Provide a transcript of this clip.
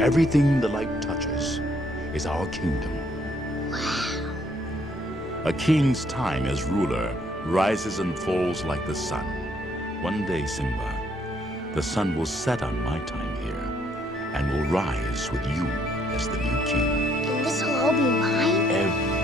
Everything the light touches is our kingdom. Wow. A king's time as ruler rises and falls like the sun. One day, Simba, the sun will set on my time here and will rise with you as the new king. And this'll all be mine? Every